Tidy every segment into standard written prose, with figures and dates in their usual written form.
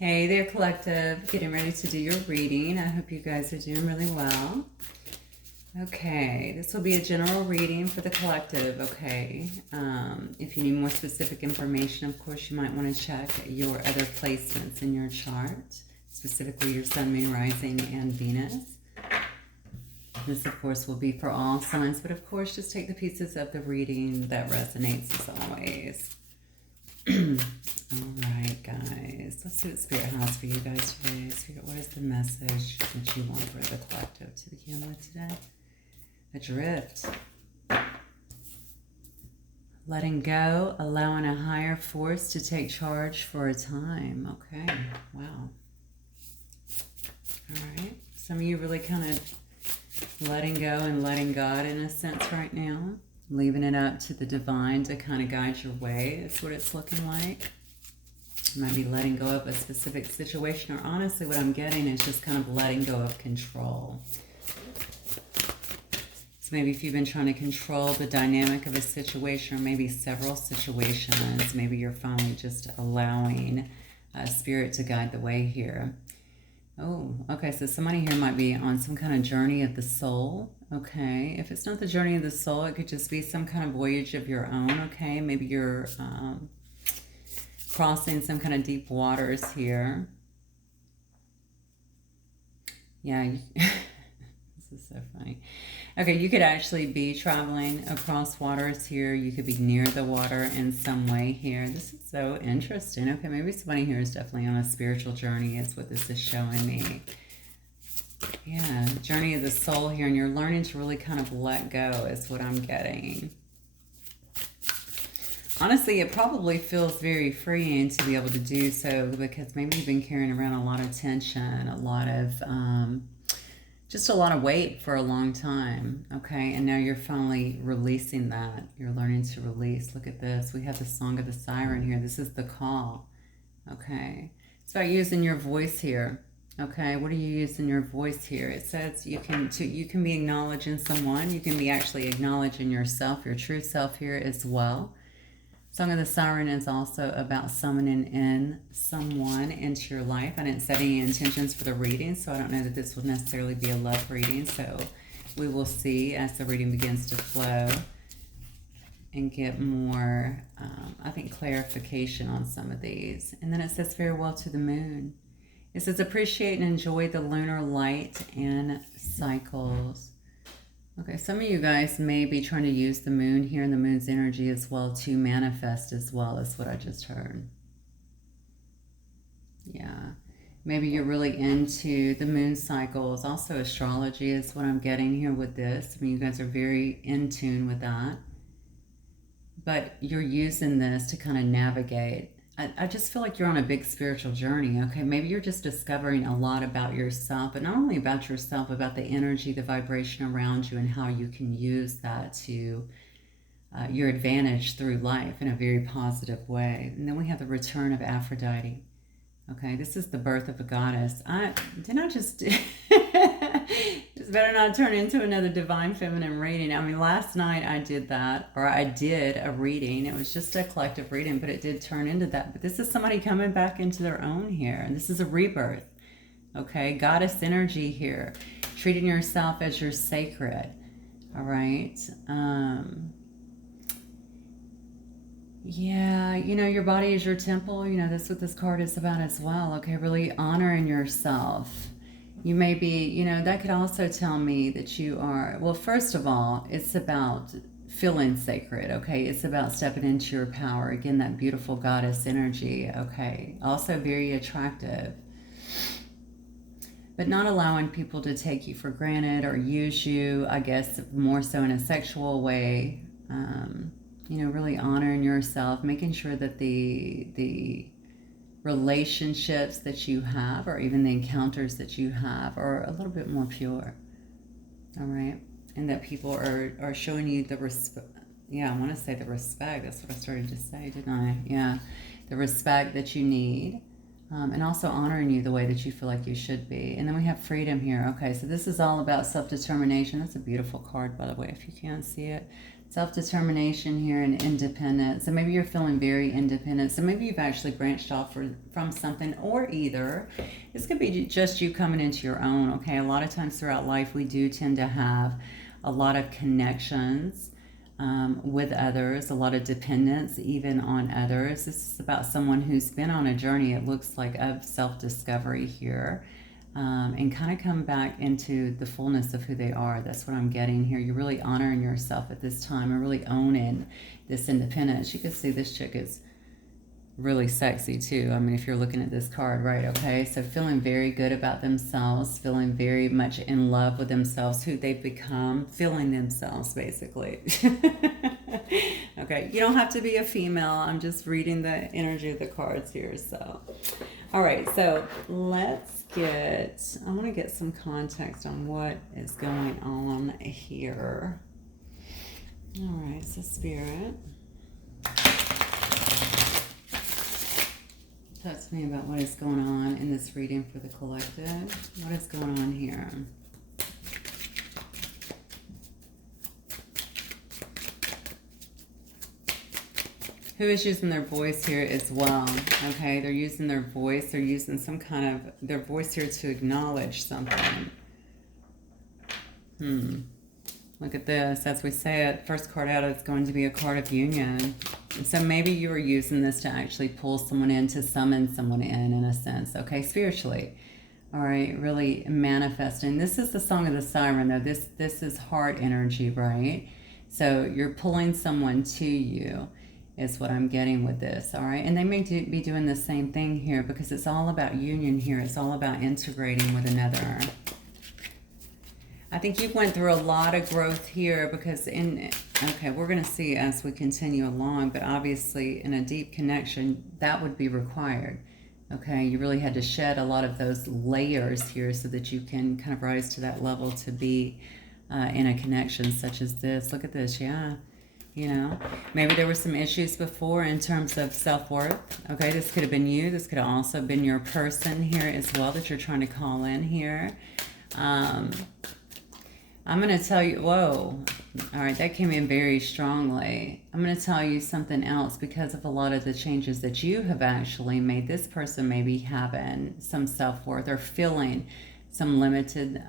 Hey there, collective. Getting ready to do your reading. I hope you guys are doing really well. Okay, this will be a general reading for the collective, okay? If you need more specific information, of course, you might want to check your other placements in your chart, specifically your sun, moon, rising, and Venus. This, of course, will be for all signs, but of course, just take the pieces of the reading that resonates as always. All right, guys. Let's see what Spirit has for you guys today. Spirit, what is the message that you want for the collective to begin with today? Adrift. Letting go, allowing a higher force to take charge for a time. Okay, wow. All right. Some of you really kind of letting go and letting God in a sense right now. Leaving it up to the divine to kind of guide your way is what it's looking like. You might be letting go of a specific situation, or honestly what I'm getting is just kind of letting go of control. So maybe if you've been trying to control the dynamic of a situation, or maybe several situations, maybe you're finally just allowing Spirit to guide the way here. Oh, okay, so somebody here might be on some kind of journey of the soul, okay? If it's not the journey of the soul, it could just be some kind of voyage of your own, okay? Maybe you're crossing some kind of deep waters here. Yeah, this is so funny. Okay, you could actually be traveling across waters here. You could be near the water in some way here. This is so interesting. Okay, maybe somebody here is definitely on a spiritual journey is what this is showing me. Yeah, journey of the soul here, and you're learning to really kind of let go is what I'm getting. Honestly, it probably feels very freeing to be able to do so because maybe you've been carrying around a lot of tension, a lot of... just a lot of weight for a long time, okay? And now you're finally releasing that. You're learning to release. Look at this. We have the song of the Siren here. This is the call, okay? It's about using your voice here, okay? What are you using your voice here? It says you can be acknowledging someone. You can be actually acknowledging yourself, your true self here as well. Song of the Siren is also about summoning in someone into your life. I didn't set any intentions for the reading, so I don't know that this will necessarily be a love reading. So we will see as the reading begins to flow and get more, I think, clarification on some of these. And then it says, farewell to the moon. It says, appreciate and enjoy the lunar light and cycles. Okay, some of you guys may be trying to use the moon here and the moon's energy as well to manifest as well as what I just heard. Yeah, maybe you're really into the moon cycles. Also astrology is what I'm getting here with this. I mean, you guys are very in tune with that. But you're using this to kind of navigate. I just feel like you're on a big spiritual journey, okay? Maybe you're just discovering a lot about yourself, but not only about yourself, about the energy, the vibration around you, and how you can use that to your advantage through life in a very positive way. And then we have the return of Aphrodite. Okay, this is the birth of a goddess. Just better not turn into another divine feminine reading. I mean, last night I did that, or I did a reading. It was just a collective reading, but it did turn into that. But this is somebody coming back into their own here, and this is a rebirth. Okay, goddess energy here, treating yourself as you're sacred. All right. Yeah, you know, your body is your temple. You know, that's what this card is about as well. Okay, really honoring yourself. You may be, you know, that could also tell me that you are, well, first of all, it's about feeling sacred, okay? It's about stepping into your power. Again, that beautiful goddess energy, okay? Also very attractive. But not allowing people to take you for granted or use you, I guess, more so in a sexual way. You know, really honoring yourself, making sure that the relationships that you have, or even the encounters that you have, are a little bit more pure. All right, and that people are showing you the respect. Yeah, I want to say the respect. That's what I started to say, didn't I? Yeah, the respect that you need. And also honoring you the way that you feel like you should be. And then we have freedom here. Okay, so this is all about self-determination. That's a beautiful card, by the way, if you can't see it. Self-determination here and independence. So maybe you're feeling very independent. So maybe you've actually branched off from something, or either this could be just you coming into your own, okay? A lot of times throughout life, we do tend to have a lot of connections with others, a lot of dependence even on others. This is about someone who's been on a journey, it looks like, of self-discovery here. And kind of come back into the fullness of who they are. That's what I'm getting here. You're really honoring yourself at this time and really owning this independence. You can see this chick is really sexy too. I mean, if you're looking at this card, right? Okay, so feeling very good about themselves, feeling very much in love with themselves, who they've become, feeling themselves basically. Okay, you don't have to be a female. I'm just reading the energy of the cards here. So, all right, so let's I want to get some context on what is going on here. All right, so Spirit, talk to me about what is going on in this reading for the collective. What is going on here? Who is using their voice here as well? Okay, they're using their voice. They're using some kind of their voice here to acknowledge something. Look at this. As we say it, first card out is going to be a card of union. And so maybe you were using this to actually pull someone in, to summon someone in a sense. Okay, spiritually. All right, really manifesting. This is the song of the Siren, though. This is heart energy, right? So you're pulling someone to you, is what I'm getting with this, all right? And they may be doing the same thing here, because it's all about union here. It's all about integrating with another. I think you've went through a lot of growth here, because okay, we're going to see as we continue along, but obviously in a deep connection, that would be required, okay? You really had to shed a lot of those layers here so that you can kind of rise to that level to be in a connection such as this. Look at this, yeah. You know, maybe there were some issues before in terms of self-worth. Okay, this could have been you. This could have also been your person here as well that you're trying to call in here. I'm going to tell you, whoa, all right, that came in very strongly. I'm going to tell you something else, because of a lot of the changes that you have actually made. This person may be having some self-worth or feeling some limited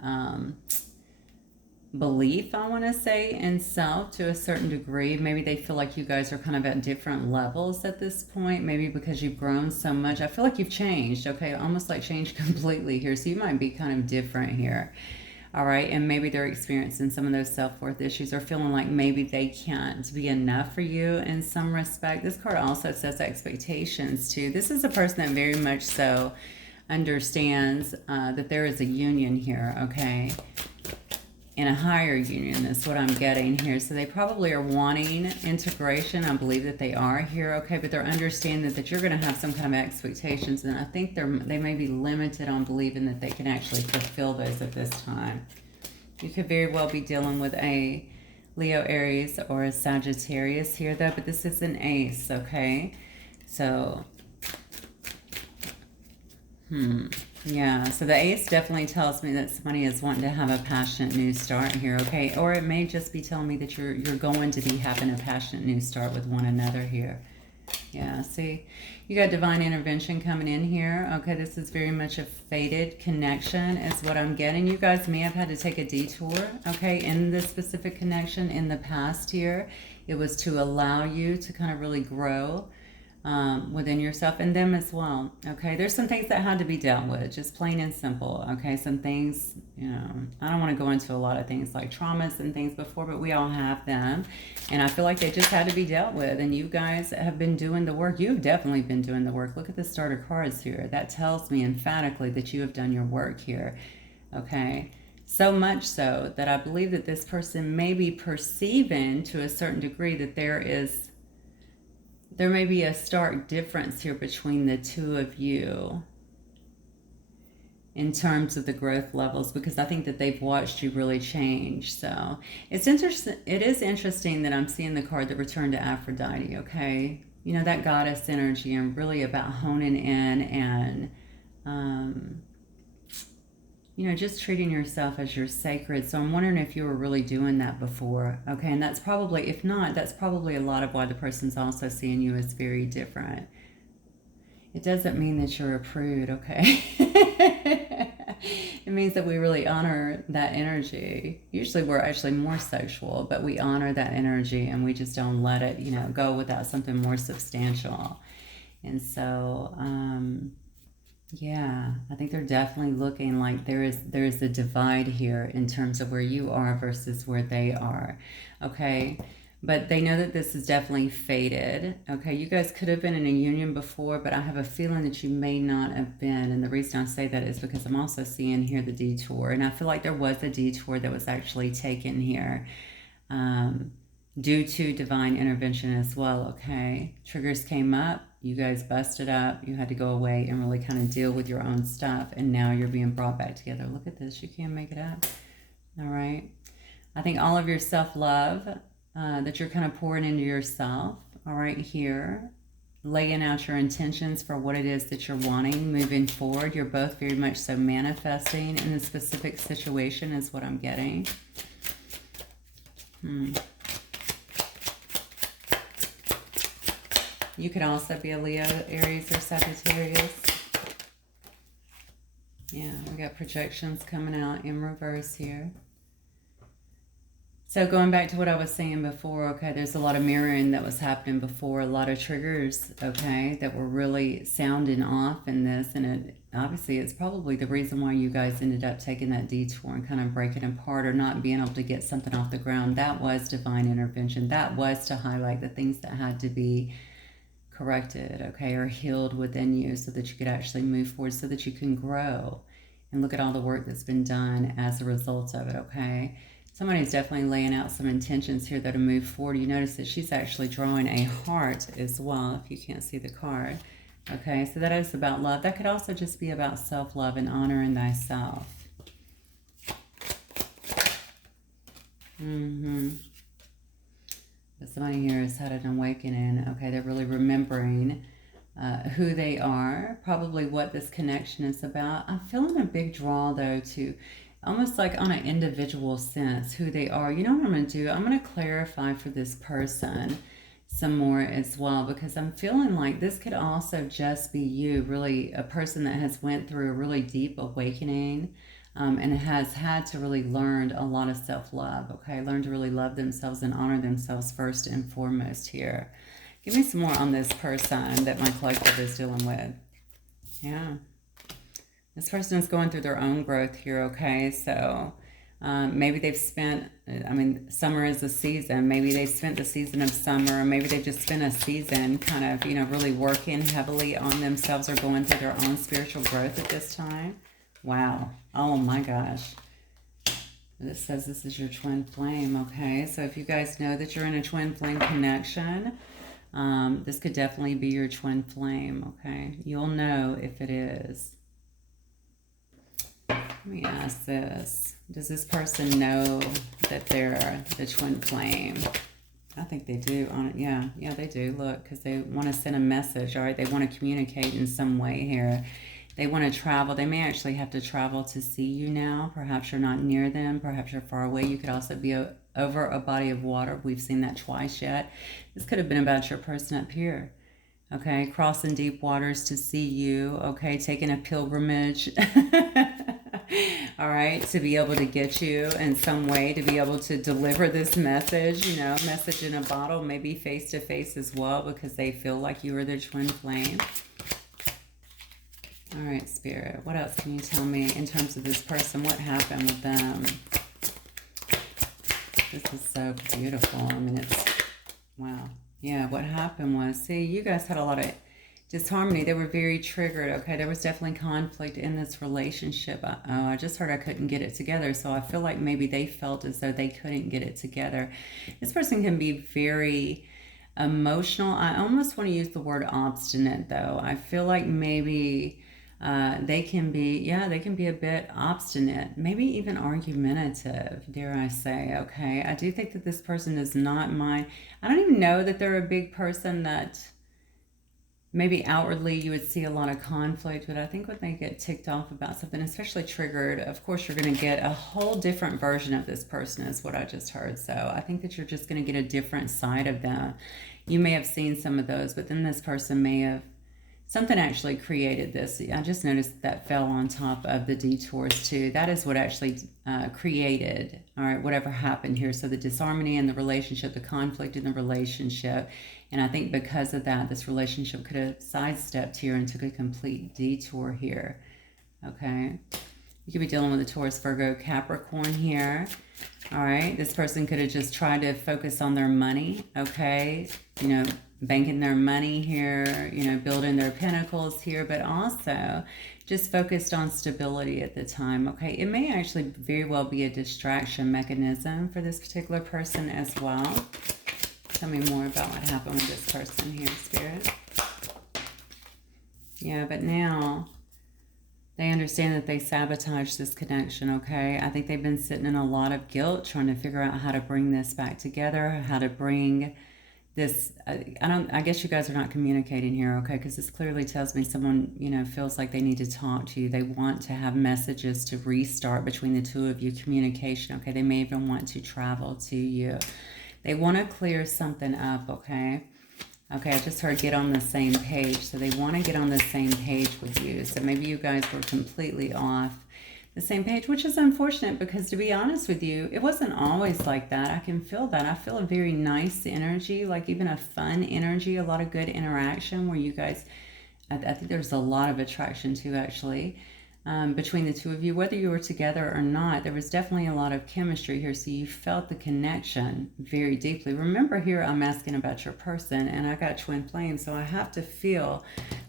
belief, I want to say, in self to a certain degree. Maybe they feel like you guys are kind of at different levels at this point, maybe because you've grown so much. I feel like you've changed, okay, almost like changed completely here. So you might be kind of different here, all right? And maybe they're experiencing some of those self-worth issues, or feeling like maybe they can't be enough for you in some respect. This card also says expectations too. This is a person that very much so understands that there is a union here, okay? In a higher union is what I'm getting here. So they probably are wanting integration. I believe that they are here, okay? But they're understanding that you're going to have some kind of expectations, and I think they may be limited on believing that they can actually fulfill those at this time. You could very well be dealing with a Leo, Aries, or a Sagittarius here, though, but this is an ace, okay? So, yeah, so the ace definitely tells me that somebody is wanting to have a passionate new start here, okay? Or it may just be telling me that you're going to be having a passionate new start with one another here. Yeah, see, you got divine intervention coming in here. Okay, this is very much a fated connection is what I'm getting. You guys may have had to take a detour, okay, in this specific connection in the past here. It was to allow you to kind of really grow within yourself and them as well, okay? There's some things that had to be dealt with, just plain and simple, okay? Some things, you know, I don't want to go into a lot of things like traumas and things before, but we all have them, and I feel like they just had to be dealt with, and you guys have been doing the work. You've definitely been doing the work. Look at the starter cards here. That tells me emphatically that you have done your work here, okay? So much so that I believe that this person may be perceiving to a certain degree that there may be a stark difference here between the two of you in terms of the growth levels, because I think that they've watched you really change. So it's interesting. It is interesting that I'm seeing the card, the Return to Aphrodite, okay? You know, that goddess energy, and really about honing in and, just treating yourself as you're sacred. So I'm wondering if you were really doing that before. Okay, and that's probably, if not, that's probably a lot of why the person's also seeing you as very different. It doesn't mean that you're a prude, okay? It means that we really honor that energy. Usually we're actually more sexual, but we honor that energy and we just don't let it, go without something more substantial. And so, yeah, I think they're definitely looking like there is a divide here in terms of where you are versus where they are. Okay. But they know that this is definitely fated. Okay, you guys could have been in a union before, but I have a feeling that you may not have been. And the reason I say that is because I'm also seeing here the detour. And I feel like there was a detour that was actually taken here due to divine intervention as well, okay? Triggers came up, you guys busted up, you had to go away and really kind of deal with your own stuff. And now you're being brought back together. Look at this, you can't make it up. All right. I think all of your self-love that you're kind of pouring into yourself, all right, here, laying out your intentions for what it is that you're wanting moving forward. You're both very much so manifesting in a specific situation is what I'm getting. You could also be a Leo, Aries, or Sagittarius. Yeah, we got projections coming out in reverse here. So going back to what I was saying before, okay, there's a lot of mirroring that was happening before, a lot of triggers, okay, that were really sounding off in this. And obviously it's probably the reason why you guys ended up taking that detour and kind of breaking apart or not being able to get something off the ground. That was divine intervention. That was to highlight the things that had to be corrected, okay, or healed within you so that you could actually move forward, so that you can grow. And look at all the work that's been done as a result of it, okay? Somebody's definitely laying out some intentions here that to move forward. You notice that she's actually drawing a heart as well, if you can't see the card. Okay, so that is about love. That could also just be about self-love and honoring thyself. But somebody here has had an awakening. Okay, they're really remembering who they are, probably what this connection is about. I'm feeling a big draw, though, to almost like on an individual sense, who they are. You know what I'm going to do? I'm going to clarify for this person some more as well, because I'm feeling like this could also just be you, really a person that has went through a really deep awakening and has had to really learn a lot of self-love, okay? Learn to really love themselves and honor themselves first and foremost here. Give me some more on this person that my collective is dealing with. Yeah. This person is going through their own growth here, okay? So maybe they've spent, summer is a season. Maybe they've spent the season of summer, or maybe they've just spent a season kind of, really working heavily on themselves or going through their own spiritual growth at this time. Wow. Oh my gosh. This says this is your twin flame, okay? So if you guys know that you're in a twin flame connection, this could definitely be your twin flame, okay? You'll know if it is. Let me ask this. Does this person know that they're the twin flame? I think they do. Yeah, they do. Look, because they want to send a message, all right? They want to communicate in some way here. They want to travel. They may actually have to travel to see you now. Perhaps you're not near them. Perhaps you're far away. You could also be over a body of water. We've seen that twice yet. This could have been about your person up here. Okay, crossing deep waters to see you. Okay, taking a pilgrimage. All right, to be able to get you in some way, to be able to deliver this message, message in a bottle, maybe face to face as well, because they feel like you are their twin flame. All right, Spirit, what else can you tell me in terms of this person? What happened with them? This is so beautiful. it's, wow. Yeah, what happened was, see, you guys had a lot of disharmony. They were very triggered, okay? There was definitely conflict in this relationship. I just heard I couldn't get it together, so I feel like maybe they felt as though they couldn't get it together. This person can be very emotional. I almost want to use the word obstinate, though. I feel like maybe they can be a bit obstinate, maybe even argumentative, dare I say, okay? I do think that this person does not mind. I don't even know that they're a big person that maybe outwardly you would see a lot of conflict, but I think when they get ticked off about something, especially triggered, of course you're going to get a whole different version of this person is what I just heard. So I think that you're just going to get a different side of them. You may have seen some of those, but then this person may have, something actually created this. I just noticed that fell on top of the detours too. That is what actually created, all right, whatever happened here. So the disharmony in the relationship, the conflict in the relationship. And I think because of that, this relationship could have sidestepped here and took a complete detour here. Okay. You could be dealing with a Taurus, Virgo, Capricorn here. All right. This person could have just tried to focus on their money. Okay. You know, banking their money here, you know, building their pinnacles here, but also just focused on stability at the time. Okay. It may actually very well be a distraction mechanism for this particular person as well. Tell me more about what happened with this person here, Spirit. Yeah, but now they understand that they sabotaged this connection, okay? I think they've been sitting in a lot of guilt, trying to figure out how to bring this back together, how to bring this, I guess you guys are not communicating here, okay? Because this clearly tells me someone, you know, feels like they need to talk to you. They want to have messages to restart between the two of you, communication, okay? They may even want to travel to you. They want to clear something up, okay? Okay, I just heard get on the same page. So they want to get on the same page with you. So maybe you guys were completely off the same page, which is unfortunate because to be honest with you, it wasn't always like that. I can feel that. I feel a very nice energy, like even a fun energy, a lot of good interaction where you guys, I think there's a lot of attraction too, actually. Between the two of you, whether you were together or not, there was definitely a lot of chemistry here. So you felt the connection very deeply. Remember here, I'm asking about your person and I got twin flames. So I have to feel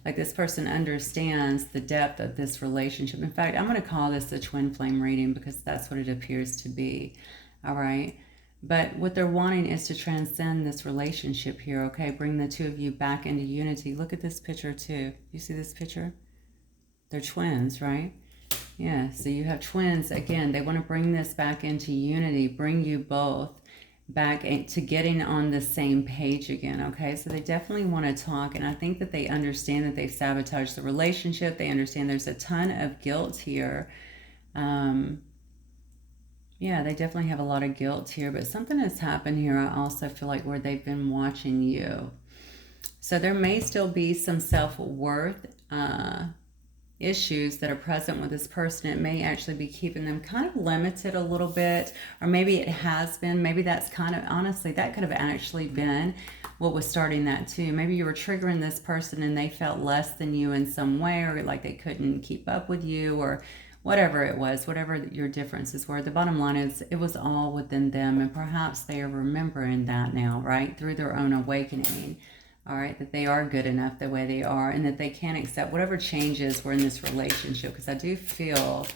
like this person understands the depth of this relationship. In fact, I'm going to call this a twin flame reading because that's what it appears to be. All right. But what they're wanting is to transcend this relationship here. Okay. Bring the two of you back into unity. Look at this picture too. You see this picture? They're twins, right? Yeah, so you have twins. Again, they want to bring this back into unity, bring you both back to getting on the same page again, okay? So they definitely want to talk, and I think that they understand that they've sabotaged the relationship. They understand there's a ton of guilt here. Yeah, they definitely have a lot of guilt here, but something has happened here, I also feel like, where they've been watching you. So there may still be some self-worth issues that are present with this person. It may actually be keeping them kind of limited a little bit, or maybe it has been. Maybe that's kind of, honestly, that could have actually been what was starting that too. Maybe you were triggering this person and they felt less than you in some way, or like they couldn't keep up with you, or whatever it was, whatever your differences were. The bottom line is it was all within them, and perhaps they are remembering that now, right, through their own awakening. All right, that they are good enough the way they are, and that they can accept whatever changes were in this relationship. Because I do feel,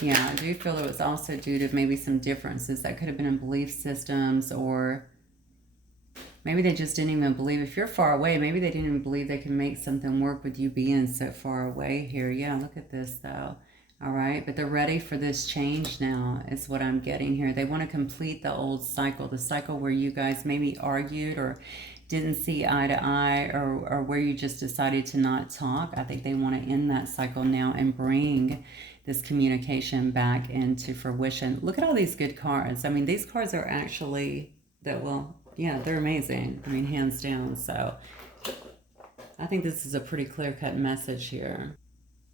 yeah, I do feel it was also due to maybe some differences that could have been in belief systems, or maybe they just didn't even believe. If you're far away, maybe they didn't even believe they can make something work with you being so far away here. Yeah, look at this though. All right, but they're ready for this change now is what I'm getting here. They want to complete the old cycle, the cycle where you guys maybe argued or didn't see eye to eye, or where you just decided to not talk. I think they want to end that cycle now and bring this communication back into fruition. Look at all these good cards. I mean, these cards are actually, well, yeah, they're amazing. I mean, hands down. So I think this is a pretty clear-cut message here.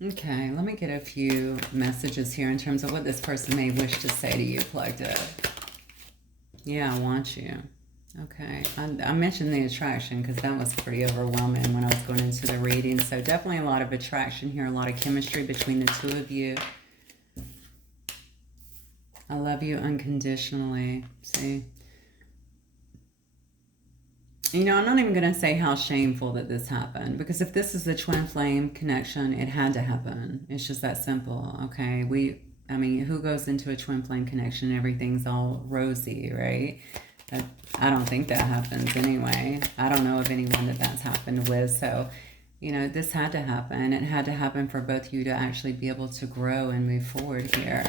Okay, let me get a few messages here in terms of what this person may wish to say to you, plugged up. Yeah, I want you. Okay, I mentioned the attraction because that was pretty overwhelming when I was going into the reading. So definitely a lot of attraction here, a lot of chemistry between the two of you. I love you unconditionally. See? You know, I'm not even going to say how shameful that this happened, because if this is a twin flame connection, it had to happen. It's just that simple, okay? I mean, who goes into a twin flame connection and everything's all rosy, right? I don't think that happens anyway. I don't know of anyone that that's happened with. So, you know, this had to happen. It had to happen for both of you to actually be able to grow and move forward here.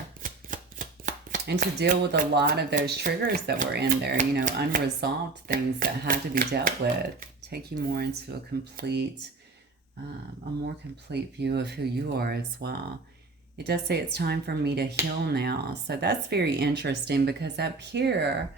And to deal with a lot of those triggers that were in there, you know, unresolved things that had to be dealt with take you more into a more complete view of who you are as well. It does say it's time for me to heal now. So that's very interesting, because up here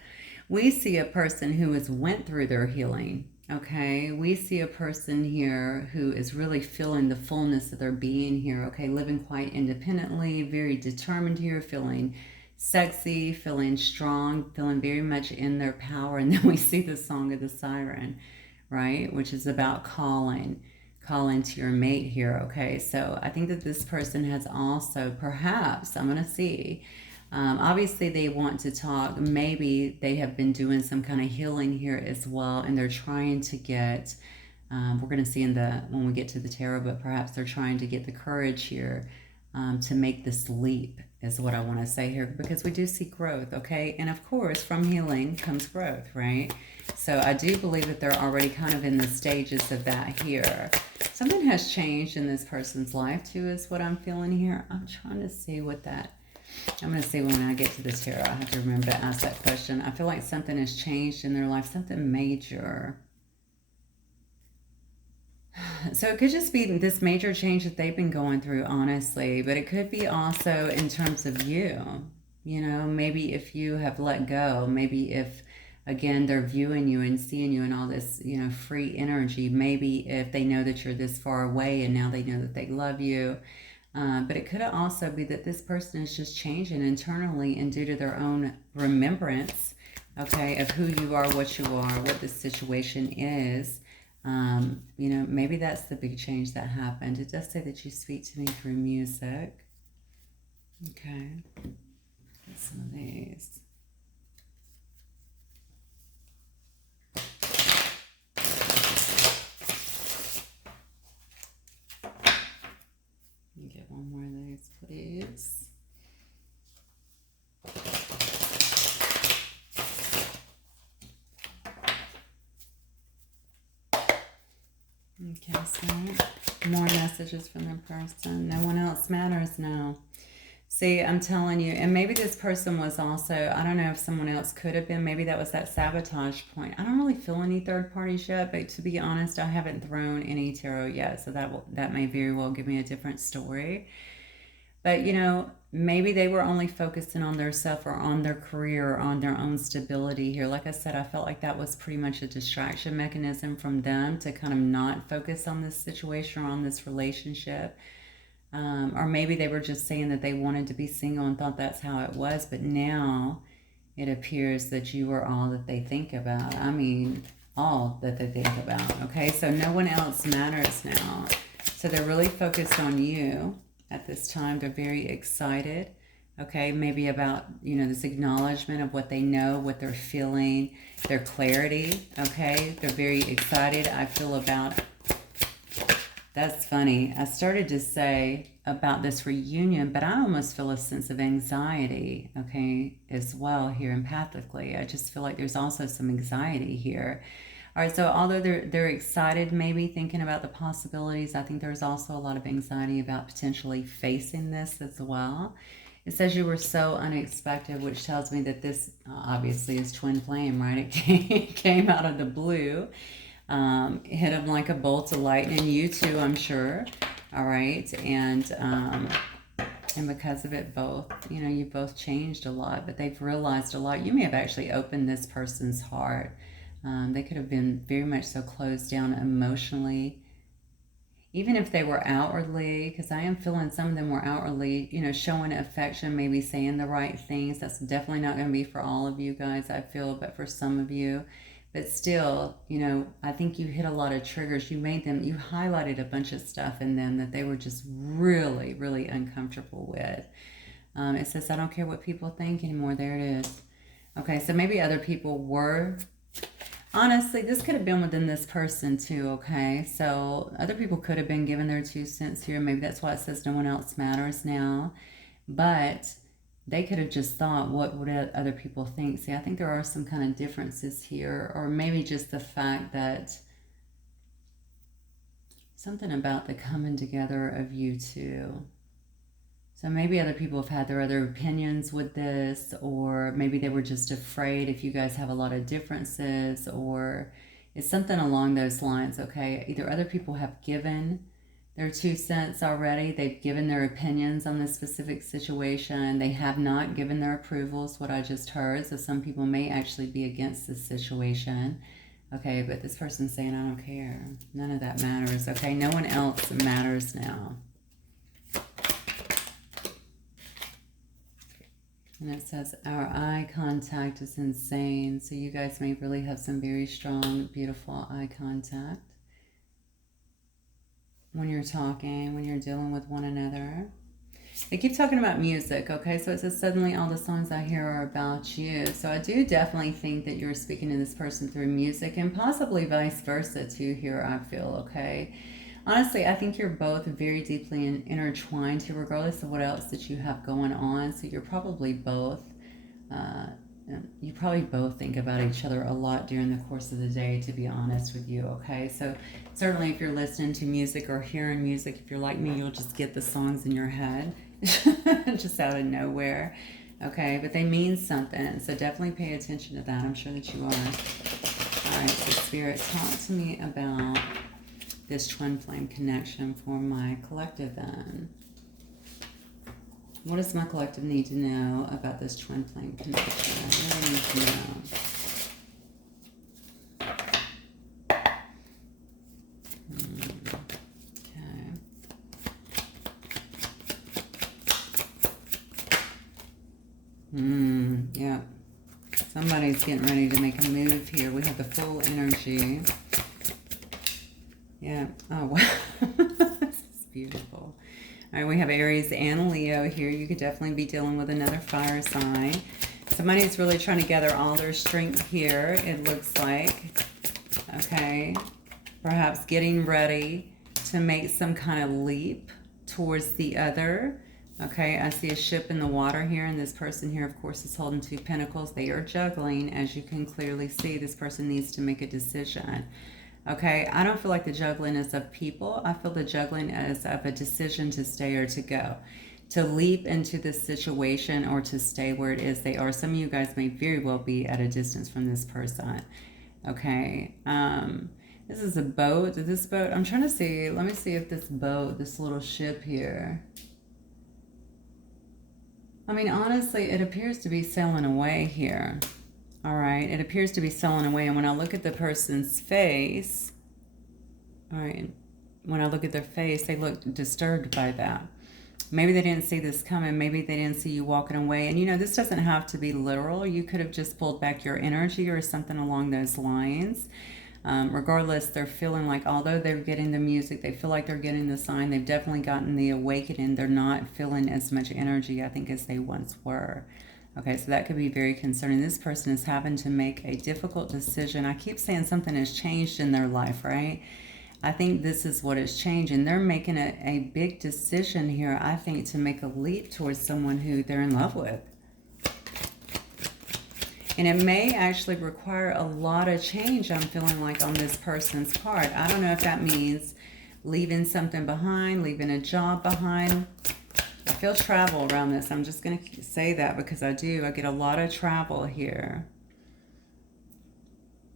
we see a person who has went through their healing. Okay, we see a person here who is really feeling the fullness of their being here. Okay, living quite independently, very determined here, feeling sexy, feeling strong, feeling very much in their power. And then we see the song of the Siren, right, which is about calling to your mate here. Okay, so I think that this person has also, perhaps, I'm going to see, obviously they want to talk. Maybe they have been doing some kind of healing here as well, and they're trying to get, we're going to see when we get to the tarot, but perhaps they're trying to get the courage here to make this leap, is what I want to say here, because we do see growth. Okay, and of course from healing comes growth, right? So I do believe that they're already kind of in the stages of that here. Something has changed in this person's life too, is what I'm feeling here. I'm trying to see what that, I'm going to see when I get to the tarot. I have to remember to ask that question. I feel like something has changed in their life, something major. So it could just be this major change that they've been going through, honestly, but it could be also in terms of you. You know, maybe if you have let go, maybe if, again, they're viewing you and seeing you in all this, you know, free energy, maybe if they know that you're this far away and now they know that they love you. But it could also be that this person is just changing internally, and due to their own remembrance, okay, of who you are, what the situation is. You know, maybe that's the big change that happened. It does say that you speak to me through music. Okay. Get some of these. Get one more of these, please. Okay, so more messages from their person. No one else matters now. See, I'm telling you, and maybe this person was also, I don't know if someone else could have been, maybe that was that sabotage point. I don't really feel any third parties yet, but to be honest, I haven't thrown any tarot yet, so that may very well give me a different story. But, you know, maybe they were only focusing on their self or on their career or on their own stability here. Like I said, I felt like that was pretty much a distraction mechanism from them to kind of not focus on this situation or on this relationship. Or maybe they were just saying that they wanted to be single and thought that's how it was. But now it appears that you are all that they think about. I mean, all that they think about. Okay, so no one else matters now. So they're really focused on you at this time. They're very excited. Okay, maybe about, you know, this acknowledgement of what they know, what they're feeling, their clarity. Okay, they're very excited. I feel about it. That's funny. I started to say about this reunion, but I almost feel a sense of anxiety, okay, as well here empathically. I just feel like there's also some anxiety here. All right, so although they're excited, maybe thinking about the possibilities, I think there's also a lot of anxiety about potentially facing this as well. It says you were so unexpected, which tells me that this obviously is twin flame, right? It came out of the blue. Hit them like a bolt of lightning. You too, I'm sure. All right, and because of it, both, you know, you both changed a lot, but they've realized a lot. You may have actually opened this person's heart. They could have been very much so closed down emotionally, even if they were outwardly, because I am feeling some of them were outwardly, you know, showing affection, maybe saying the right things. That's definitely not going to be for all of you guys, I feel, but for some of you. But still, you know, I think you hit a lot of triggers. You highlighted a bunch of stuff in them that they were just really, really uncomfortable with. It says, I don't care what people think anymore. There it is. Okay, so maybe other people were. Honestly, this could have been within this person too, okay? So other people could have been given their 2 cents here. Maybe that's why it says no one else matters now. But they could have just thought, what would other people think? See, I think there are some kind of differences here, or maybe just the fact that something about the coming together of you two. So maybe other people have had their other opinions with this, or maybe they were just afraid if you guys have a lot of differences, or It's something along those lines, okay? Either other people have given their 2 cents already. They've given their opinions on this specific situation. They have not given their approvals, what I just heard. So some people may actually be against this situation. Okay, but this person's saying, I don't care. None of that matters. Okay, no one else matters now. And it says, our eye contact is insane. So you guys may really have some very strong, beautiful eye contact when you're talking, when you're dealing with one another. They keep talking about music, okay? So it says, suddenly all the songs I hear are about you. So I do definitely think that you're speaking to this person through music, and possibly vice versa too here, I feel, okay? Honestly, I think you're both very deeply intertwined here, regardless of what else that you have going on. So you're probably both, you probably both think about each other a lot during the course of the day, to be honest with you, okay? So certainly if you're listening to music or hearing music, if you're like me, you'll just get the songs in your head just out of nowhere, okay? But they mean something, so definitely pay attention to that. I'm sure that you are. All right, so Spirit, talk to me about this twin flame connection for my collective then. What does my collective need to know about this twin flame connection? I really need to know. Yeah. Somebody's getting ready to make a move here. We have the full energy. Yeah. Oh, wow. This is beautiful. All right, we have Aries and Leo here. You could definitely be dealing with another fire sign. Somebody's really trying to gather all their strength here, it looks like. Okay. Perhaps getting ready to make some kind of leap towards the other. Okay, I see a ship in the water here, and this person here, of course, is holding 2 pentacles. They are juggling, as you can clearly see. This person needs to make a decision. Okay, I don't feel like the juggling is of people. I feel the juggling is of a decision to stay or to go, to leap into this situation or to stay where it is they are. Some of you guys may very well be at a distance from this person. Okay, this is a boat. This boat, I'm trying to see, let me see if this boat, this little ship here, I mean, honestly, it appears to be sailing away here. All right, it appears to be sailing away. And when I look at the person's face, all right, when I look at their face, they look disturbed by that. Maybe they didn't see this coming. Maybe they didn't see you walking away. And, you know, this doesn't have to be literal. You could have just pulled back your energy or something along those lines. Regardless, they're feeling like, although they're getting the music, they feel like they're getting the sign. They've definitely gotten the awakening. They're not feeling as much energy, I think, as they once were. Okay, so that could be very concerning. This person is having to make a difficult decision. I keep saying something has changed in their life, right? I think this is what is changing. They're making a big decision here, I think, to make a leap towards someone who they're in love with. And it may actually require a lot of change, I'm feeling like, on this person's part. I don't know if that means leaving something behind, leaving a job behind. I feel travel around this. I'm just going to say that because I do. I get a lot of travel here.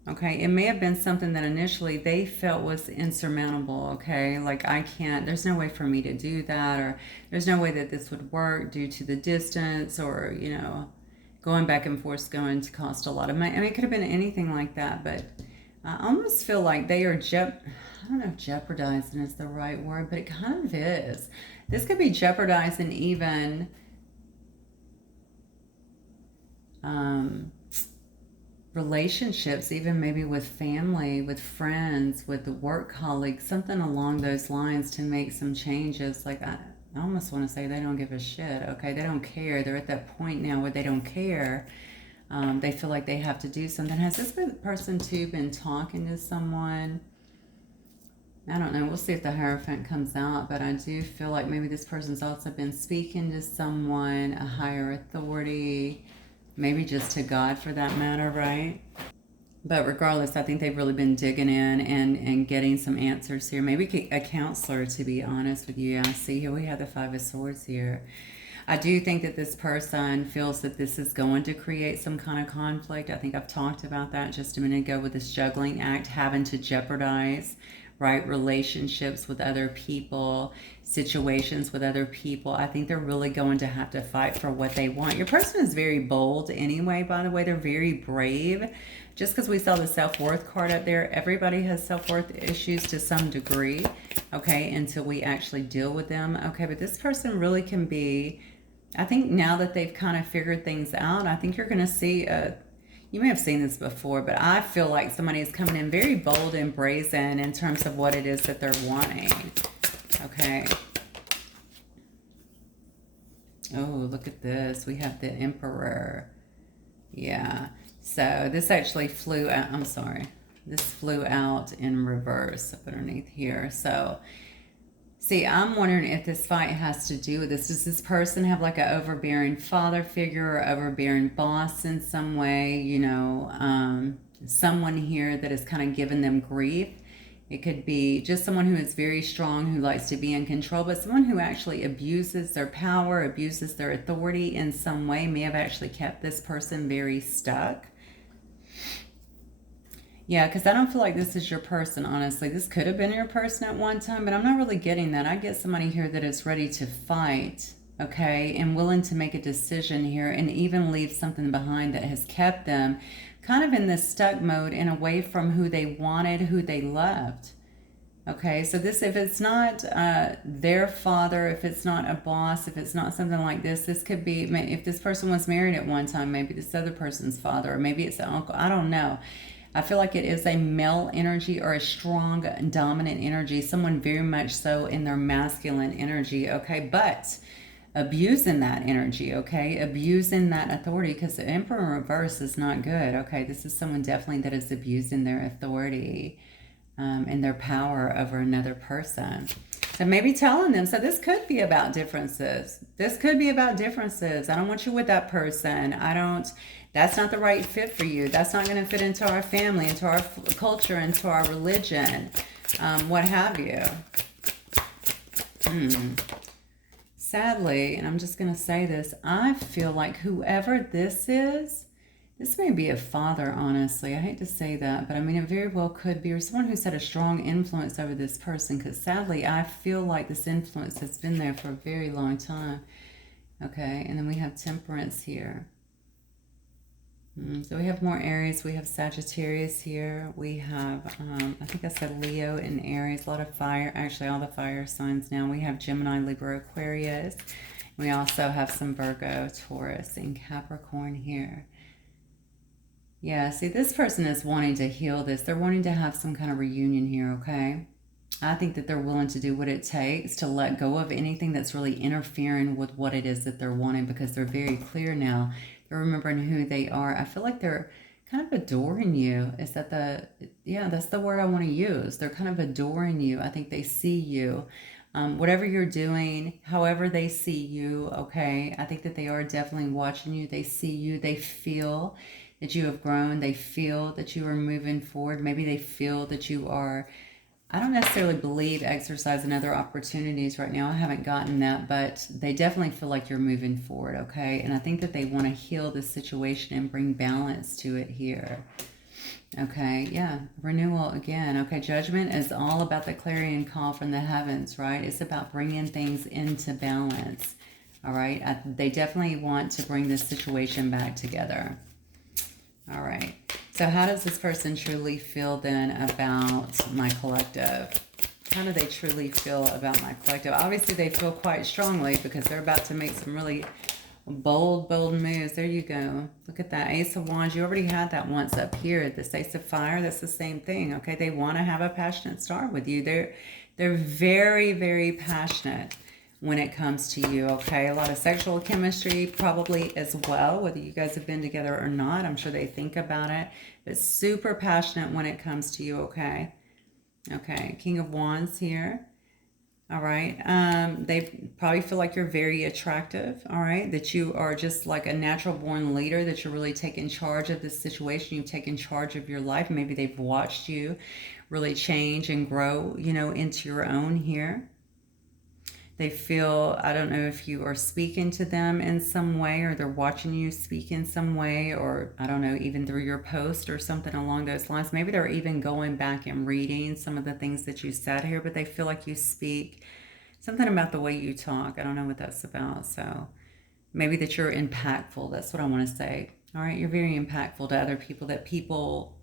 Okay, it may have been something that initially they felt was insurmountable, okay? Like, I can't, there's no way for me to do that, or there's no way that this would work due to the distance, or, you know, going back and forth is going to cost a lot of money. I mean, it could have been anything like that, but I almost feel like they are, I don't know if jeopardizing is the right word, but it kind of is. This could be jeopardizing even relationships, even maybe with family, with friends, with the work colleagues, something along those lines, to make some changes. Like, I almost want to say they don't give a shit, okay? They don't care. They're at that point now where they don't care. They feel like they have to do something. Has this person too been talking to someone? I don't know. We'll see if the Hierophant comes out, but I do feel like maybe this person's also been speaking to someone, a higher authority, maybe just to God for that matter, right? But regardless, I think they've really been digging in and getting some answers here. Maybe a counselor, to be honest with you. I see here we have the 5 of Swords here. I do think that this person feels that this is going to create some kind of conflict. I think I've talked about that just a minute ago with this juggling act, having to jeopardize, right, relationships with other people, situations with other people. I think they're really going to have to fight for what they want. Your person is very bold anyway, by the way. They're very brave. Just because we saw the self-worth card up there, everybody has self-worth issues to some degree, okay, until we actually deal with them, okay? But this person really can be, I think now that they've kind of figured things out, I think you're going to see you may have seen this before, but I feel like somebody is coming in very bold and brazen in terms of what it is that they're wanting, okay? Oh, look at this. We have the Emperor. Yeah. So this actually flew out. I'm sorry. This flew out in reverse up underneath here. So, see, I'm wondering if this fight has to do with this. Does this person have like an overbearing father figure or overbearing boss in some way? You know, someone here that is kind of giving them grief. It could be just someone who is very strong, who likes to be in control, but someone who actually abuses their power, abuses their authority in some way, may have actually kept this person very stuck. Yeah, because I don't feel like this is your person, honestly. This could have been your person at one time, but I'm not really getting that. I get somebody here that is ready to fight, okay, and willing to make a decision here and even leave something behind that has kept them kind of in this stuck mode and away from who they wanted, who they loved. Okay, so this, if it's not their father, if it's not a boss, if it's not something like this could be, if this person was married at one time, maybe this other person's father, or maybe it's an uncle, I don't know. I feel like it is a male energy or a strong, dominant energy, someone very much so in their masculine energy, okay, but abusing that energy, okay, abusing that authority, because the Emperor in reverse is not good, okay. This is someone definitely that is abusing their authority and their power over another person. So maybe telling them, so this could be about differences. This could be about differences. I don't want you with that person. That's not the right fit for you. That's not going to fit into our family, into our culture, into our religion, what have you. Sadly, and I'm just going to say this, I feel like whoever this is, this may be a father, honestly. I hate to say that, but I mean, it very well could be, or someone who's had a strong influence over this person, because sadly, I feel like this influence has been there for a very long time. Okay, and then we have Temperance here. So we have more Aries, we have Sagittarius here, we have, I think I said Leo and Aries, a lot of fire, actually all the fire signs now. We have Gemini, Libra, Aquarius. We also have some Virgo, Taurus, and Capricorn here. Yeah, see, this person is wanting to heal this. They're wanting to have some kind of reunion here, okay? I think that they're willing to do what it takes to let go of anything that's really interfering with what it is that they're wanting, because they're very clear now. They're remembering who they are. I feel like they're kind of adoring you. Is that yeah, that's the word I want to use. They're kind of adoring you. I think they see you. Whatever you're doing, however they see you, okay? I think that they are definitely watching you. They see you. They feel that you have grown. They feel that you are moving forward. Maybe they feel that you are, I don't necessarily believe exercising other opportunities right now. I haven't gotten that, but they definitely feel like you're moving forward, okay? And I think that they want to heal this situation and bring balance to it here. Okay, yeah, renewal again. Okay, judgment is all about the clarion call from the heavens, right? It's about bringing things into balance, all right? They definitely want to bring this situation back together. All right. So how does this person truly feel then about my collective? How do they truly feel about my collective? Obviously, they feel quite strongly because they're about to make some really bold moves. There you go. Look at that. Ace of Wands. You already had that once up here. This Ace of Fire, that's the same thing. Okay, they want to have a passionate start with you. They're very, very passionate when it comes to you, okay? A lot of sexual chemistry probably as well, whether you guys have been together or not. I'm sure they think about it, but super passionate when it comes to you, okay? Okay, King of Wands here. All right, they probably feel like you're very attractive, all right? That you are just like a natural born leader, that you're really taking charge of this situation. You've taken charge of your life. Maybe they've watched you really change and grow, you know, into your own here. They feel, I don't know if you are speaking to them in some way or they're watching you speak in some way, or I don't know, even through your post or something along those lines. Maybe they're even going back and reading some of the things that you said here, but they feel like you speak something about the way you talk. I don't know what that's about. So maybe that you're impactful. That's what I want to say. All right, you're very impactful to other people, that people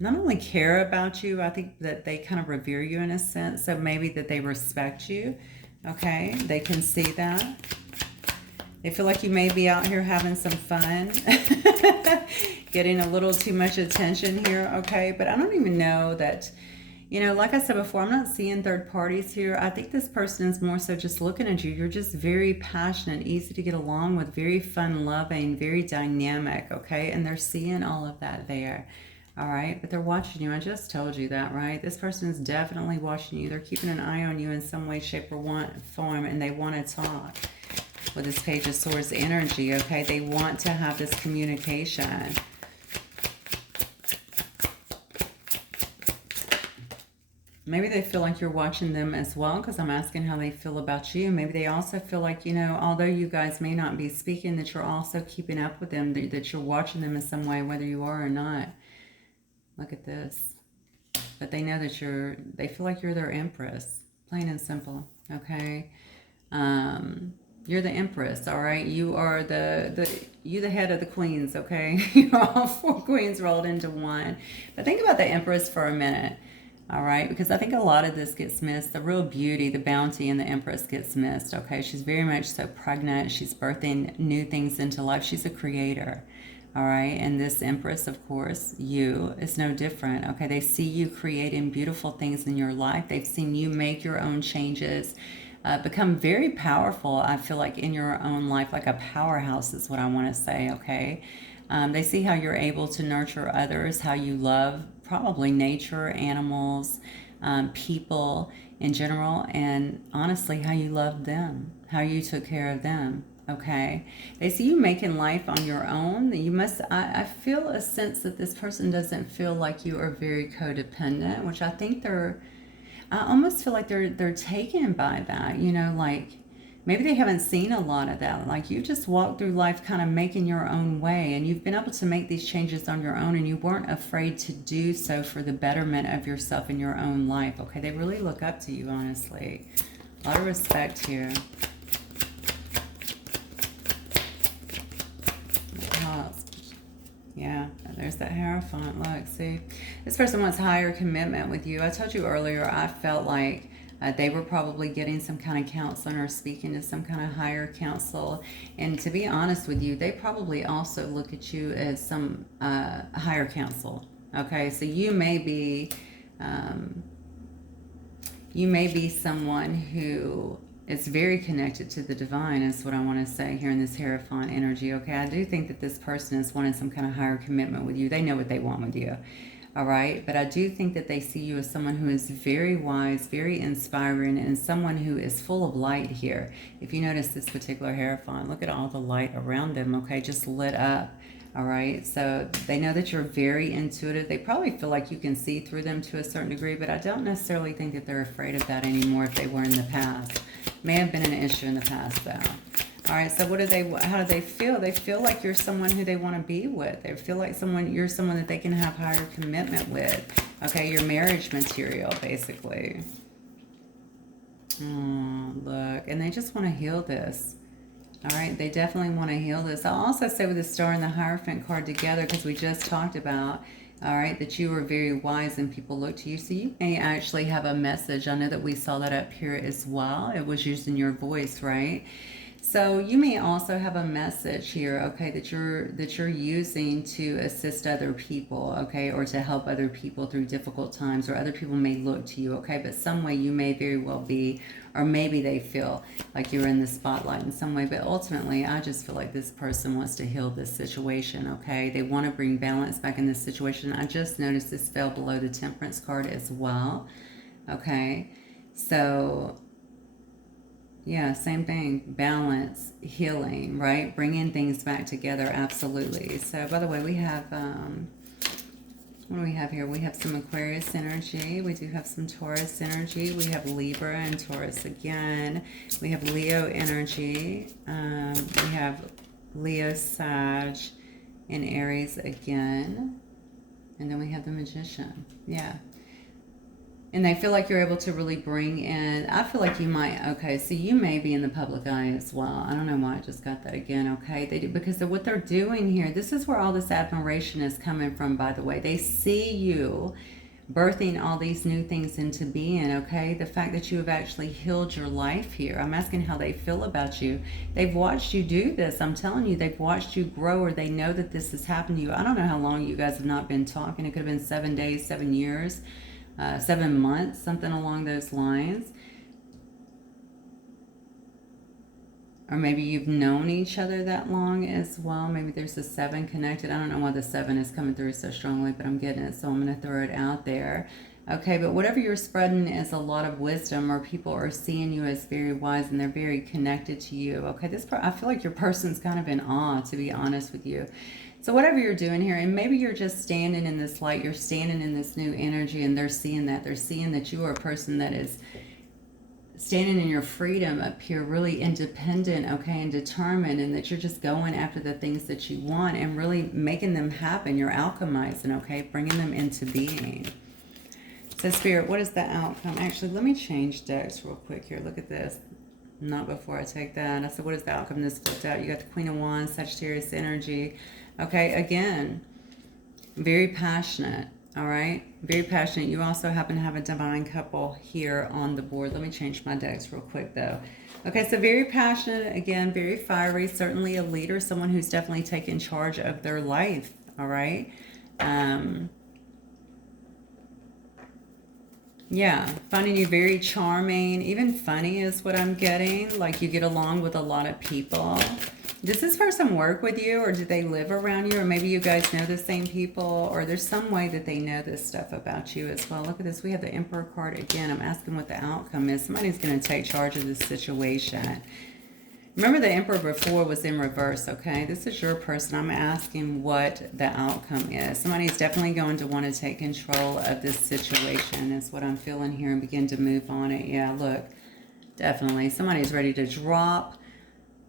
not only care about you, I think that they kind of revere you in a sense. So maybe that they respect you. Okay, they can see that. They feel like you may be out here having some fun, getting a little too much attention here. Okay, but I don't even know that, you know, like I said before, I'm not seeing third parties here. I think this person is more so just looking at you. You're just very passionate, easy to get along with, very fun loving, very dynamic, okay? And they're seeing all of that there, all right? But they're watching you. I just told you that, right? This person is definitely watching you. They're keeping an eye on you in some way, shape, or form, and they want to talk with this Page of Swords energy, okay? They want to have this communication. Maybe they feel like you're watching them as well, because I'm asking how they feel about you. Maybe they also feel like, you know, although you guys may not be speaking, that you're also keeping up with them, that you're watching them in some way, whether you are or not. Look at this. But they know that they feel like you're their empress, plain and simple, okay? You're the empress, all right? You are you the head of the queens, okay? You're all 4 queens rolled into one. But think about the empress for a minute. All right, because I think a lot of this gets missed. The real beauty, the bounty in the Empress gets missed, okay? She's very much so pregnant. She's birthing new things into life. She's a creator, all right? And this Empress, of course, you, is no different, okay? They see you creating beautiful things in your life. They've seen you make your own changes, become very powerful, I feel like, in your own life, like a powerhouse is what I want to say, okay? They see how you're able to nurture others, how you love probably nature, animals, people in general, and honestly, how you love them, how you took care of them, okay? They see you making life on your own. You must, I feel a sense that this person doesn't feel like you are very codependent, which I think I almost feel like they're taken by that, you know, like, maybe they haven't seen a lot of that. Like, you just walked through life kind of making your own way, and you've been able to make these changes on your own, and you weren't afraid to do so for the betterment of yourself in your own life, okay? They really look up to you, honestly. A lot of respect here. Yeah, there's that Hierophant. Look, see? This person wants higher commitment with you. I told you earlier, I felt like they were probably getting some kind of counseling or speaking to some kind of higher counsel. And to be honest with you, they probably also look at you as some higher counsel. Okay, so you may be someone who is very connected to the divine, is what I want to say here in this Hierophant energy. Okay, I do think that this person is wanting some kind of higher commitment with you. They know what they want with you. All right, but I do think that they see you as someone who is very wise, very inspiring, and someone who is full of light here. If you notice this particular Hierophant, look at all the light around them, okay, just lit up. All right, so they know that you're very intuitive. They probably feel like you can see through them to a certain degree, but I don't necessarily think that they're afraid of that anymore if they were in the past. May have been an issue in the past, though. All right, so how do they feel? They feel like you're someone who they want to be with. They feel like you're someone that they can have higher commitment with. Okay, your marriage material, basically. Oh, look, and they just want to heal this. All right, they definitely want to heal this. I'll also say with the Star and the Hierophant card together, because we just talked about, all right, that you are very wise and people look to you. So you may actually have a message. I know that we saw that up here as well. It was used in your voice, right? So you may also have a message here, okay, that you're using to assist other people, okay, or to help other people through difficult times, or other people may look to you, okay, but some way you may very well be, or maybe they feel like you're in the spotlight in some way, but ultimately I just feel like this person wants to heal this situation, okay? They want to bring balance back in this situation. I just noticed this fell below the Temperance card as well, okay? So yeah, same thing. Balance, healing, right? Bringing things back together, absolutely. So, by the way, we have What do we have here? We have some Aquarius energy. We do have some Taurus energy. We have Libra and Taurus again. We have Leo energy. We have Leo, Sag, and Aries again. And then we have the Magician. Yeah. And they feel like you're able to really bring in, I feel like you might, okay, so you may be in the public eye as well. I don't know why I just got that again, okay? They do, because of what they're doing here, this is where all this admiration is coming from, by the way. They see you birthing all these new things into being, okay? The fact that you have actually healed your life here. I'm asking how they feel about you. They've watched you do this. I'm telling you, they've watched you grow, or they know that this has happened to you. I don't know how long you guys have not been talking. It could have been 7 days, 7 years. 7 months, something along those lines. Or maybe you've known each other that long as well. Maybe there's a 7 connected. I don't know why the 7 is coming through so strongly, but I'm getting it, so I'm going to throw it out there. Okay, but whatever you're spreading is a lot of wisdom, or people are seeing you as very wise and they're very connected to you. Okay, I feel like your person's kind of in awe, to be honest with you. So whatever you're doing here, and maybe you're just standing in this light, you're standing in this new energy, and they're seeing that. They're seeing that you are a person that is standing in your freedom up here, really independent, okay, and determined, and that you're just going after the things that you want and really making them happen. You're alchemizing, okay, bringing them into being. So Spirit, what is the outcome? Actually, let me change decks real quick here. Look at this. Not before I take that. I said, what is the outcome? This flipped out. You got the Queen of Wands, Sagittarius energy. Okay, again, very passionate, all right? Very passionate. You also happen to have a divine couple here on the board. Let me change my decks real quick, though. Okay, so very passionate, again, very fiery, certainly a leader, someone who's definitely taken charge of their life, all right? Yeah, finding you very charming, even funny is what I'm getting. Like you get along with a lot of people. Does this person work with you, or do they live around you, or maybe you guys know the same people, or there's some way that they know this stuff about you as well? Look at this. We have the Emperor card again. I'm asking what the outcome is. Somebody's going to take charge of this situation. Remember, the Emperor before was in reverse, okay? This is your person. I'm asking what the outcome is. Somebody's definitely going to want to take control of this situation is what I'm feeling here, and begin to move on it. Yeah, look, definitely. Somebody's ready to drop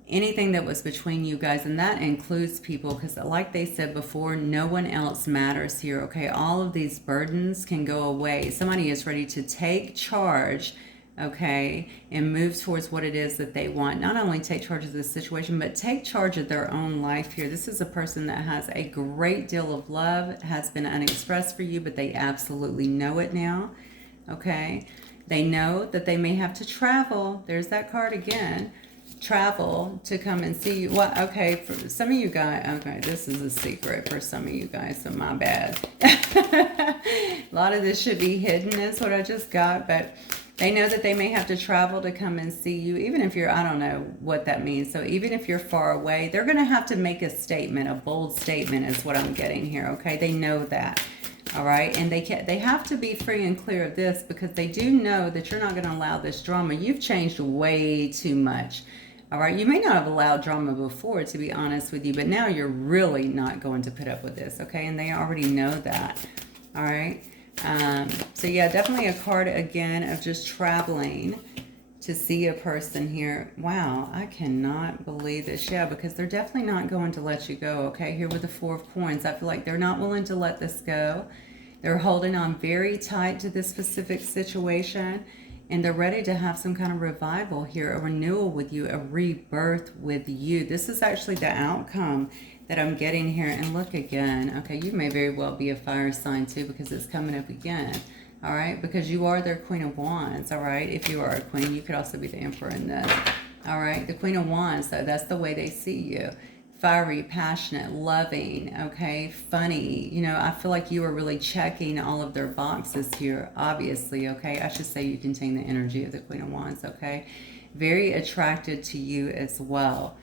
anything that was between you guys, and that includes people, because like they said before, no one else matters here, okay? All of these burdens can go away. Somebody is ready to take charge, okay, and move towards what it is that they want. Not only take charge of this situation, but take charge of their own life here. This is a person that has a great deal of love, has been unexpressed for you, but they absolutely know it now, okay? They know that they may have to travel. There's that card again. Travel to come and see you. Well, okay, for some of you guys, okay, this is a secret for some of you guys, so my bad. A lot of this should be hidden is what I just got, but they know that they may have to travel to come and see you, even if you're, I don't know what that means. So even if you're far away, they're going to have to make a statement, a bold statement is what I'm getting here, okay? They know that, all right? And they have to be free and clear of this, because they do know that you're not going to allow this drama. You've changed way too much. All right, you may not have allowed drama before, to be honest with you, but now you're really not going to put up with this, okay? And they already know that, all right? So yeah, definitely a card again of just traveling to see a person here. Wow, I cannot believe this. Yeah, because they're definitely not going to let you go, okay? Here with the Four of Coins, I feel like they're not willing to let this go. They're holding on very tight to this specific situation. And they're ready to have some kind of revival here, a renewal with you, a rebirth with you. This is actually the outcome that I'm getting here. And look again. Okay, you may very well be a fire sign too, because it's coming up again. All right, because you are their Queen of Wands. All right, if you are a queen, you could also be the Emperor in this. All right, the Queen of Wands, so that's the way they see you. Fiery, passionate, loving, okay, funny. You know, I feel like you are really checking all of their boxes here, obviously, okay? I should say you contain the energy of the Queen of Wands, okay? Very attracted to you as well,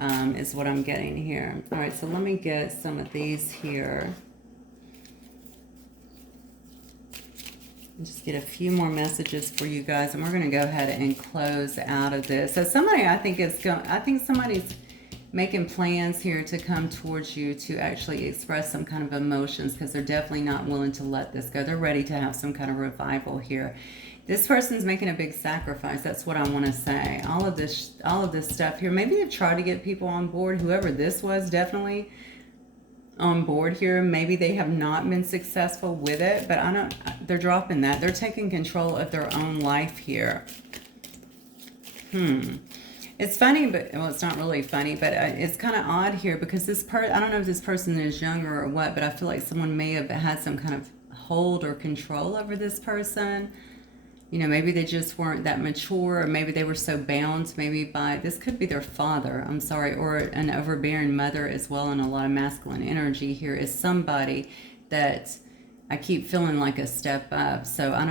is what I'm getting here. All right, so let me get some of these here. Just get a few more messages for you guys, and we're going to go ahead and close out of this. So somebody I think is going, I think somebody's making plans here to come towards you to actually express some kind of emotions, because they're definitely not willing to let this go. They're ready to have some kind of revival here. This person's making a big sacrifice. That's what I want to say. All of this stuff here. Maybe they've tried to get people on board. Whoever this was, definitely on board here. Maybe they have not been successful with it, but they're dropping that. They're taking control of their own life here. It's funny, but, well, it's not really funny, but it's kind of odd here, because I don't know if this person is younger or what, but I feel like someone may have had some kind of hold or control over this person. You know, maybe they just weren't that mature, or maybe they were so bound maybe by, this could be their father, I'm sorry, or an overbearing mother as well, and a lot of masculine energy here is somebody that I keep feeling like a step up. So I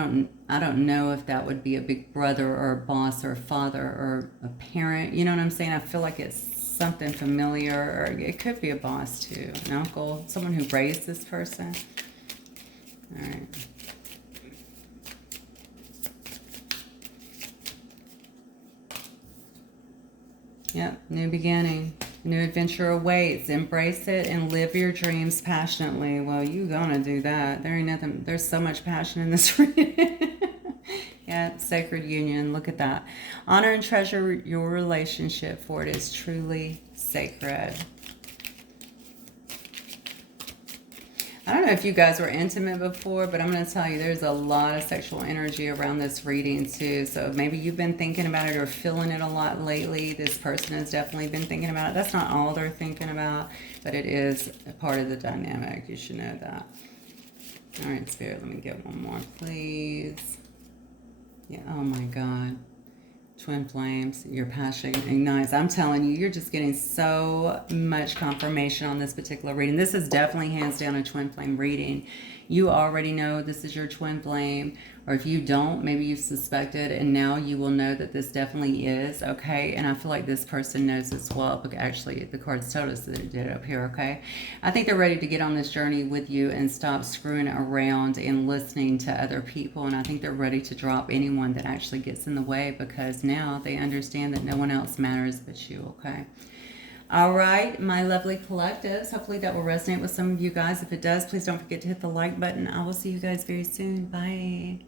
don't know if that would be a big brother or a boss or a father or a parent. You know what I'm saying? I feel like it's something familiar, or it could be a boss too, an uncle, someone who raised this person. All right. Yep, new beginning. New adventure awaits. Embrace it and live your dreams passionately. Well, you gonna do that. There ain't nothing. There's so much passion in this reading. Yeah, sacred union. Look at that. Honor and treasure your relationship, for it is truly sacred. I don't know if you guys were intimate before, but I'm going to tell you there's a lot of sexual energy around this reading too. So maybe you've been thinking about it or feeling it a lot lately. This person has definitely been thinking about it. That's not all they're thinking about, but it is a part of the dynamic. You should know that. All right, Spirit, let me get one more, please. Yeah, oh my God. Twin flames, your passion ignites. I'm telling you, you're just getting so much confirmation on this particular reading. This is definitely hands down a twin flame reading. You already know this is your twin flame, or if you don't, maybe you suspected, and now you will know that this definitely is, okay? And I feel like this person knows as well, but actually the cards told us that it did up here, okay? I think they're ready to get on this journey with you and stop screwing around and listening to other people, and I think they're ready to drop anyone that actually gets in the way, because now they understand that no one else matters but you, okay? All right, my lovely collectives. Hopefully that will resonate with some of you guys. If it does, please don't forget to hit the like button. I will see you guys very soon. Bye.